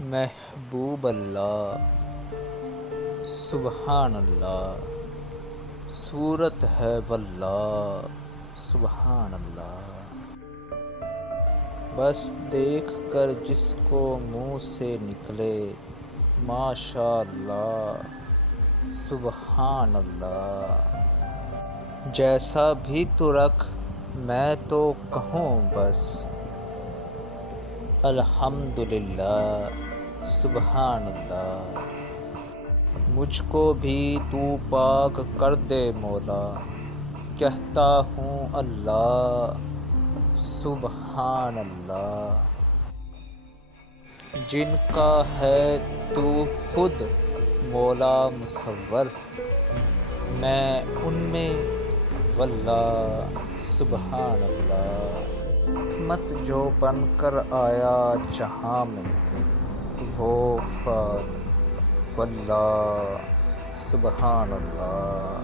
محبوب اللہ، سبحان اللہ، صورت ہے واللہ، سبحان اللہ۔ بس دیکھ کر جس کو منہ سے نکلے ماشاء اللہ، سبحان اللہ۔ جیسا بھی تو رکھ میں تو کہوں بس الحمدللہ، سبحان اللہ۔ مجھ کو بھی تو پاک کر دے مولا، کہتا ہوں اللہ، سبحان اللہ۔ جن کا ہے تو خود مولا مصور، میں ان میں واللہ، سبحان اللہ۔ رحمت جو بن کر آیا جہاں میں وہ فاد واللہ، سبحان اللہ۔